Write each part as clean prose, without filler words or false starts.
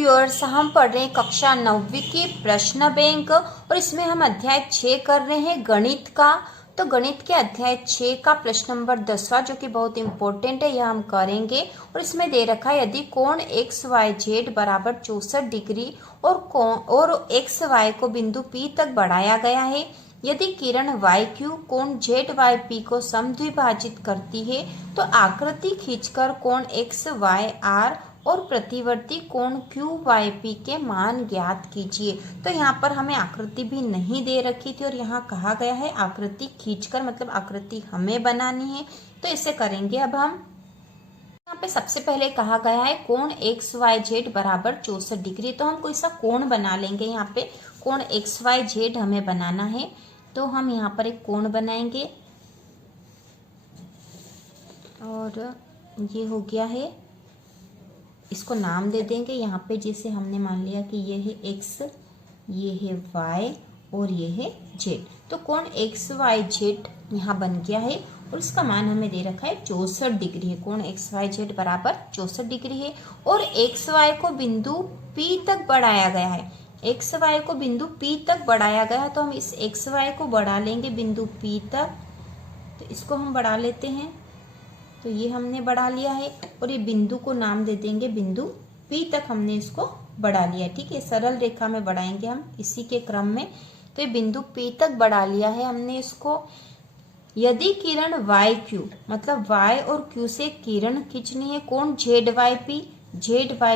Viewers, हम पढ़ रहे हैं कक्षा 9वीं की प्रश्न बैंक और इसमें हम अध्याय 6 कर रहे हैं गणित का। तो गणित के अध्याय 6 का प्रश्न नंबर 10वां जो कि बहुत इंपॉर्टेंट है, यह हम करेंगे। और इसमें दे रखा है यदि कोण एक्स वाई जेड बराबर 64 डिग्री और एक्स वाई को बिंदु P तक बढ़ाया गया है, यदि किरण वाई क्यू कोण जेड वाई पी को समद्विभाजित करती है तो आकृति खींचकर कोण एक्स वाई आर और प्रतिवर्ती कोण क्यू वाई पी के मान ज्ञात कीजिए। तो यहाँ पर हमें आकृति भी नहीं दे रखी थी और यहाँ कहा गया है आकृति खींचकर, मतलब आकृति हमें बनानी है। तो इसे करेंगे अब हम। यहाँ पे सबसे पहले कहा गया है कोण एक्स वाई जेड बराबर 64 डिग्री। तो हम कोई सा कोण बना लेंगे। यहाँ पे कोण एक्स वाई जेड हमें बनाना है, तो हम यहाँ पर एक कोण बनाएंगे और ये हो गया है। इसको नाम दे देंगे यहाँ पे, जैसे हमने मान लिया कि ये है x, ये है y और ये है z। तो कोण एक्स वाई जेड यहाँ बन गया है और इसका मान हमें दे रखा है 64 डिग्री है। कोण एक्स वाई जेड बराबर 64 डिग्री है और एक्स वाई को बिंदु P तक बढ़ाया गया है। एक्स वाई को बिंदु P तक बढ़ाया गया है, तो हम इस एक्स वाई को बढ़ा लेंगे बिंदु P तक। तो इसको हम बढ़ा लेते हैं, तो ये हमने बढ़ा लिया है और ये बिंदु को नाम दे देंगे बिंदु P तक हमने इसको बढ़ा लिया है। ठीक है, सरल रेखा में बढ़ाएंगे हम इसी के क्रम में। तो ये बिंदु P तक बढ़ा लिया है हमने इसको। यदि किरण वाई क्यू, मतलब y और q से किरण खींचनी है कोण जेड वाई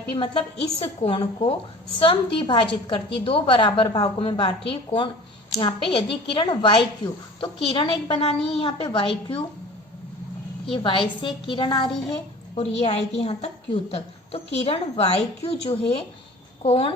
पी मतलब इस कोण को समद्विभाजित करती, दो बराबर भागों में बांट रही कोण। यहाँ पे यदि किरण वाई क्यू, तो किरण एक बनानी है यहाँ पे वाई क्यू, ये y से किरण आ रही है और ये आएगी यहाँ तक q तक। तो किरण वाई क्यू जो है कोण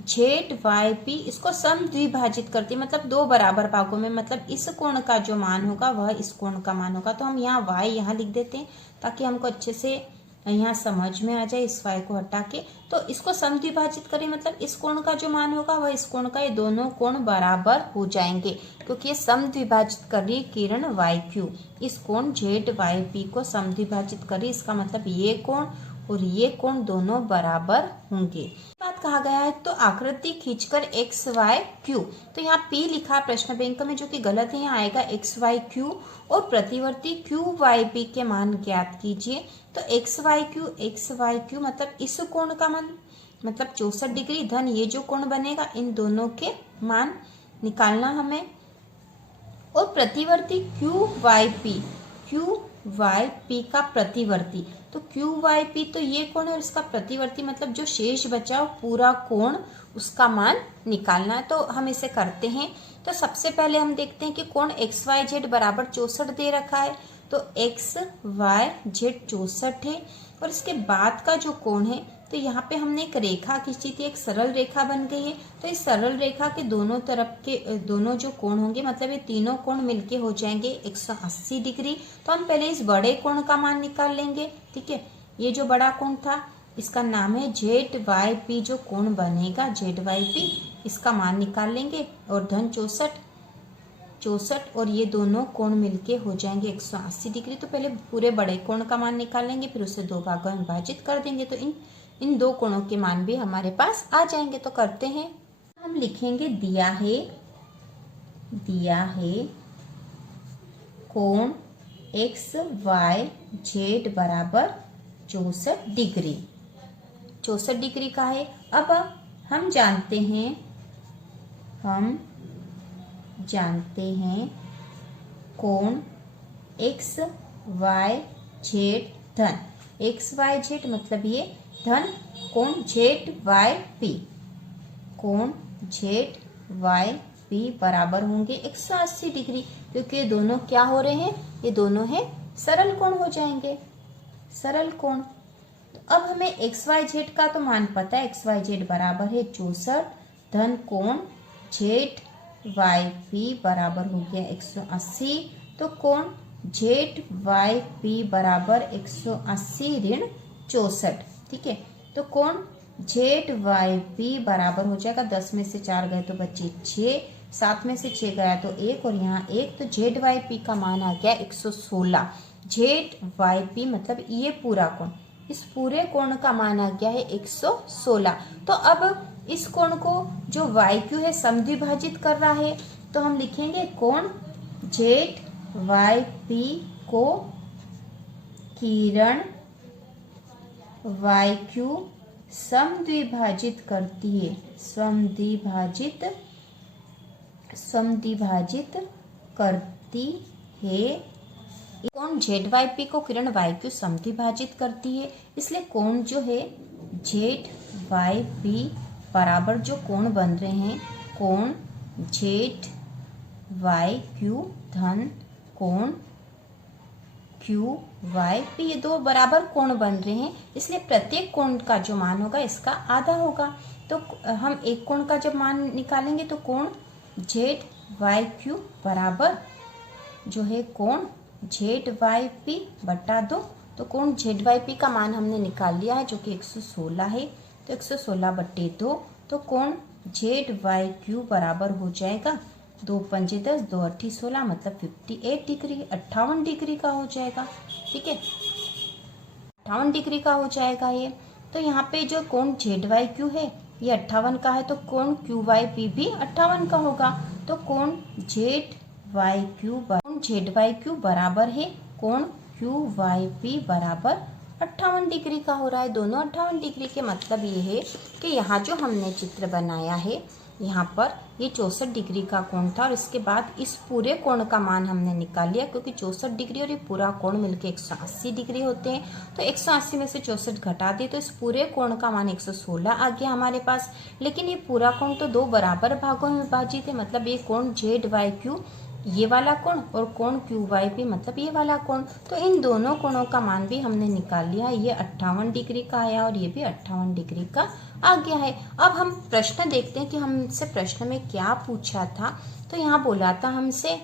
जेड वाई पी इसको समद्विभाजित करती है, मतलब दो बराबर भागों में, मतलब इस कोण का जो मान होगा वह इस कोण का मान होगा। तो हम यहाँ y यहाँ लिख देते हैं ताकि हमको अच्छे से यहाँ समझ में आ जाए। इस y को हटा के तो इसको समद्विभाजित करें, मतलब इस कोण का जो मान होगा वह इस कोण का, ये दोनों कोण बराबर हो जाएंगे क्योंकि ये समद्विभाजित कर रही है किरण वाई क्यू। इस कोण जेड वाई पी को समद्विभाजित कर रही, इसका मतलब ये कोण और ये कोण दोनों बराबर होंगे। बात कहा गया है तो आकृति खींचकर एक्स वाई क्यू, तो यहाँ P लिखा है प्रश्न बैंक में जो कि गलत है। यहाँ आएगा एक्स वाई क्यू और प्रतिवर्ती क्यू वाई पी के मान ज्ञात कीजिए। तो एक्स वाई क्यू मतलब इस कोण का मान, मतलब 64 डिग्री धन ये जो कोण बनेगा, इन दोनों के मान निकालना हमें। और प्रतिवर्ती क्यू वाई पी का प्रतिवर्ती, तो क्यू वाई पी तो ये कोण है और इसका प्रतिवर्ती मतलब जो शेष बचा पूरा कोण, उसका मान निकालना है। तो हम इसे करते हैं। तो सबसे पहले हम देखते हैं कि कोण एक्स वाई जेड बराबर 64 दे रखा है, तो एक्स वाई जेड 64 है। और इसके बाद का जो कोण है, तो यहाँ पे हमने एक रेखा खींची थी, एक सरल रेखा बन गई है। तो इस सरल रेखा के दोनों तरफ के दोनों जो कोण होंगे, मतलब ये तीनों कोण मिलके हो जाएंगे 180 डिग्री। तो हम पहले इस बड़े कोण का मान निकाल लेंगे। ठीक है, ये जो बड़ा कोण था इसका नाम है जेड वाई पी, जो कोण बनेगा जेड वाई पी, इसका मान निकाल लेंगे और धन 64 और ये दोनों कोण मिलके हो जाएंगे 180 डिग्री। तो पहले पूरे बड़े कोण का मान निकाल लेंगे, फिर उसे दो भागों में विभाजित कर देंगे, तो इन दो कोणों के मान भी हमारे पास आ जाएंगे। तो करते हैं, हम लिखेंगे दिया है कोण एक्स वाई जेड बराबर 64 डिग्री। 64 डिग्री का है। अब हम जानते हैं कोण एक्स वाई जेड धन एक्स वाई जेड मतलब ये धन कोण जेड वाई पी बराबर होंगे 180 डिग्री, क्योंकि ये दोनों क्या हो रहे हैं, ये दोनों हैं सरल कोण हो जाएंगे, सरल कोण। तो अब हमें एक्स वाई जेड का तो मान पता है, एक्स वाई जेड बराबर है 64 धन कोण जेड वाई पी बराबर हो गया 180। तो कोण जेड वाई पी बराबर 180 ऋण 64। ठीक है, तो कोण जेड वाई पी बराबर हो जाएगा, 10 में से 4 गए तो बचे 6, 7 में से 6 गया तो 1 और यहाँ 1, तो जेड वाई पी का मान आ गया 116। जेड वाई पी मतलब ये पूरा कोण, इस पूरे कोण का मान आ गया है 116। तो अब इस कोण को जो YQ है समद्विभाजित कर रहा है, तो हम लिखेंगे कोण ZYP को किरण YQ समद्विभाजित करती है, समद्विभाजित करती है। कोण ZYP को किरण YQ समद्विभाजित करती है, इसलिए कोण जो है ZYP बराबर जो कोण बन रहे हैं, कोण ZYQ धन कोण QYP, ये दो बराबर कोण बन रहे हैं, इसलिए प्रत्येक कोण का जो मान होगा इसका आधा होगा। तो हम एक कोण का जब मान निकालेंगे तो कोण ZYQ बराबर जो है कोण ZYP बटा 2। तो कोण ZYP का मान हमने निकाल लिया है जो कि 116 है, तो 116 बटे 2, तो कोण ZYQ बराबर हो जाएगा 2 पंजे 10, 2 8 16, मतलब 58 डिग्री, 58 डिग्री का हो जाएगा। ठीक है, 58 डिग्री का हो जाएगा ये। तो यहाँ पे जो कोण ZYQ है ये 58 का है, तो कोण QYP भी 58 का होगा। तो कोण ZYQ बराबर है कोण QYP बराबर 58 डिग्री का हो रहा है। दोनों 58 डिग्री के मतलब ये है कि यहाँ जो हमने चित्र बनाया है, यहाँ पर ये 64 डिग्री का कोण था और इसके बाद इस पूरे कोण का मान हमने निकाल लिया, क्योंकि 64 डिग्री और ये पूरा कोण मिलके 180 डिग्री होते हैं। तो 180 में से 64 घटा दिए तो इस पूरे कोण का मान 116 आ गया हमारे पास। लेकिन ये पूरा कोण तो दो बराबर भागों में विभाजित है, मतलब ये कोण ZYQ ये वाला कोण और कोण QYP मतलब ये वाला कोण। तो इन दोनों कोणों का मान भी हमने निकाल लिया, ये 58 डिग्री का आया और ये भी 58 डिग्री का आ गया है। अब हम प्रश्न देखते हैं कि हमसे प्रश्न में क्या पूछा था। तो यहाँ बोला था हमसे,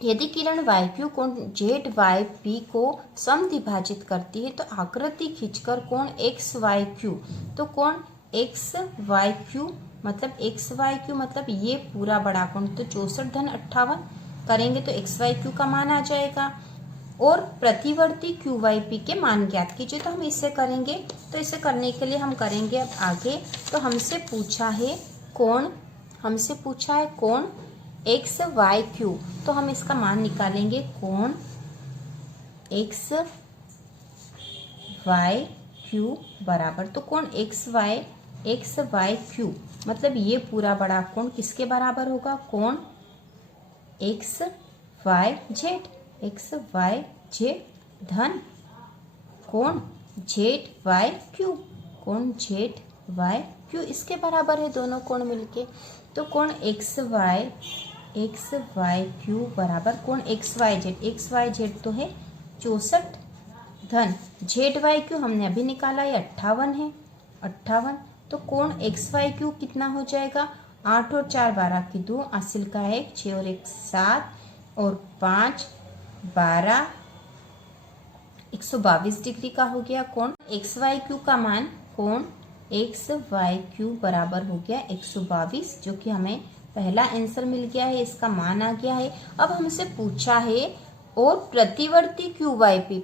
यदि किरण YQ कोण ZYP को समद्विभाजित करती है तो आकृति खींचकर कोण XYQ, तो कोण XYQ मतलब XYQ मतलब ये पूरा बड़ा कोण, तो 64 धन 58 करेंगे तो XYQ का मान आ जाएगा। और प्रतिवर्ती QYP के मान ज्ञात कीजिए, तो हम इससे करेंगे। तो इसे करने के लिए हम करेंगे अब आगे। तो हमसे पूछा है कोण XYQ, तो हम इसका मान निकालेंगे कोण XYQ बराबर, तो कोण XYQ मतलब ये पूरा बड़ा कोण किसके बराबर होगा, कोण XYZ धन कोण ZYQ, इसके बराबर है दोनों कोण मिलके। तो कोण XYQ बराबर कोण XYZ तो है 64 धन ZYQ हमने अभी निकाला, ये 58 है, 58। तो कोण XYQ कितना हो जाएगा, 8 और 4 12 की 2, हासिल का 1, 6 और 1 7 और 5 12, 122 डिग्री का हो गया कोण XYQ का मान। कोण XYQ बराबर हो गया 122, जो कि हमें पहला आंसर मिल गया है, इसका मान आ गया है। अब हमसे पूछा है और प्रतिवर्ती QYP,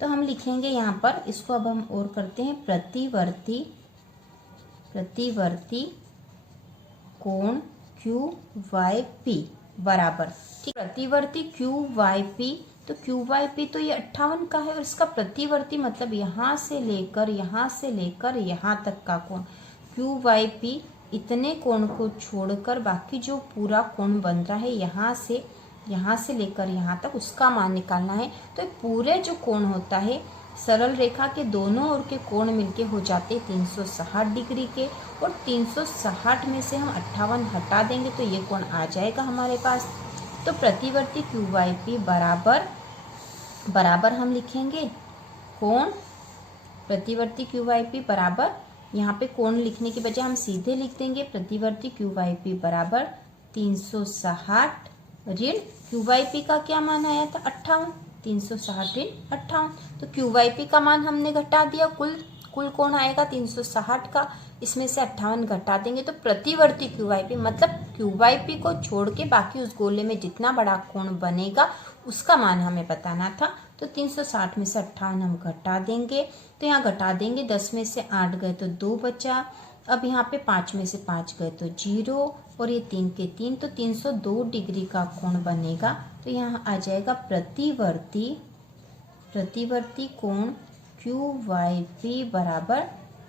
तो हम लिखेंगे यहाँ पर, इसको अब हम और करते हैं, प्रतिवर्ती कोण QYP बराबर, ठीक, प्रतिवर्ती QYP, तो QYP तो ये 58 का है और इसका प्रतिवर्ती मतलब यहाँ से लेकर यहाँ तक का कोण, QYP इतने कोण को छोड़कर बाकी जो पूरा कोण बन रहा है यहाँ से लेकर यहाँ तक, उसका मान निकालना है। तो पूरे जो कोण होता है, सरल रेखा के दोनों ओर के कोण मिलके हो जाते 360 डिग्री के, और 360 में से हम 58 हटा देंगे तो ये कोण आ जाएगा हमारे पास। तो प्रतिवर्ती QYP बराबर हम लिखेंगे कोण, प्रतिवर्ती QYP बराबर, यहाँ पे कोण लिखने के बजाय हम सीधे लिख देंगे प्रतिवर्ती QYP बराबर 360 ऋण QYP का क्या मान आया था 58, 360 ऋण 58, तो QYP का मान हमने घटा दिया, कुल कोण आएगा 360 का, इसमें से 58 घटा देंगे तो प्रतिवर्ती QYP मतलब QYP को छोड़ के बाकी उस गोले में जितना बड़ा कोण बनेगा उसका मान हमें बताना था। तो तो 360 में से 58 हम घटा देंगे, तो यहाँ घटा देंगे 10 में से 8 गए तो 2 बचा। अब यहाँ पे 5 में से 5 गए तो 0 और ये 3 के 3, तो 302 डिग्री का कोण बनेगा। तो यहाँ आ जाएगा प्रतिवर्ती कोण QYP बराबर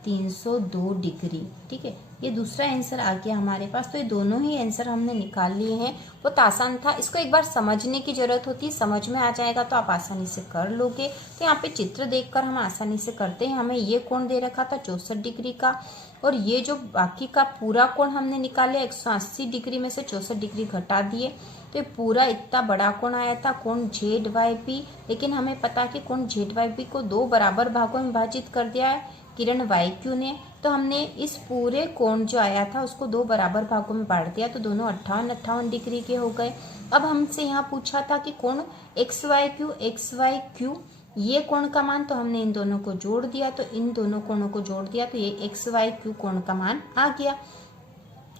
302 डिग्री। ठीक है, ये दूसरा आंसर आ गया हमारे पास। तो ये दोनों ही आंसर हमने निकाल लिए हैं। बहुत आसान था, इसको एक बार समझने की जरूरत होती है, समझ में आ जाएगा तो आप आसानी से कर लोगे। तो यहाँ पे चित्र देखकर हम आसानी से करते हैं। हमें ये कोण दे रखा था 64 डिग्री का, और ये जो बाकी का पूरा कोण हमने निकाले 180 डिग्री में से 64 डिग्री घटा दिए, तो ये पूरा इतना बड़ा कोण आया था कोण ZYP। लेकिन हमें पता है कि कोण ZYP को 2 बराबर भागों में विभाजित कर दिया है किरण YQ ने। तो हमने इस पूरे कोण जो आया था उसको 2 बराबर भागों में बांट दिया, तो दोनों 58 डिग्री के हो गए। अब हमसे यहाँ पूछा था कि कोण XYQ ये कोण का मान, तो हमने इन दोनों को जोड़ दिया, तो इन दोनों कोणों को जोड़ दिया तो ये XYQ कोण का मान आ गया।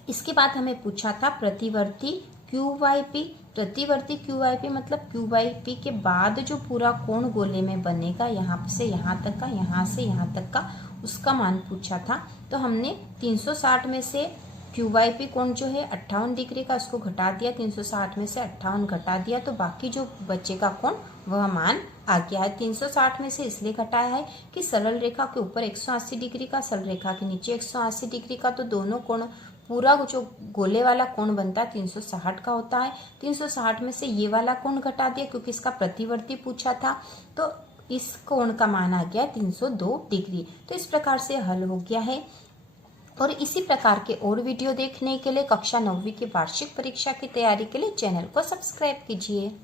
इसके बाद हमें पूछा था प्रतिवर्ती QYP मतलब QYP के बाद जो पूरा कोण गोले में बनेगा, यहाँ से यहाँ तक का, यहाँ से यहाँ तक का, उसका मान पूछा था। तो हमने 360 में से QYP कोण जो है 58 डिग्री का, उसको घटा दिया, 360 में से 58 घटा दिया, तो बाकी जो बचेगा कोण वह मान आ गया है। 360 में से इसलिए घटाया है कि सरल रेखा के ऊपर 180 डिग्री का, सरल रेखा के नीचे 180 डिग्री का, तो दोनों कोण पूरा जो गोले वाला कोण बनता है 360 का होता है। 360 में से ये वाला कोण घटा दिया क्योंकि इसका प्रतिवर्ती पूछा था, तो इस कोण का मान आ गया 302 डिग्री। तो इस प्रकार से हल हो गया है। और इसी प्रकार के और वीडियो देखने के लिए कक्षा 9वीं की वार्षिक परीक्षा की तैयारी के लिए चैनल को सब्सक्राइब कीजिए।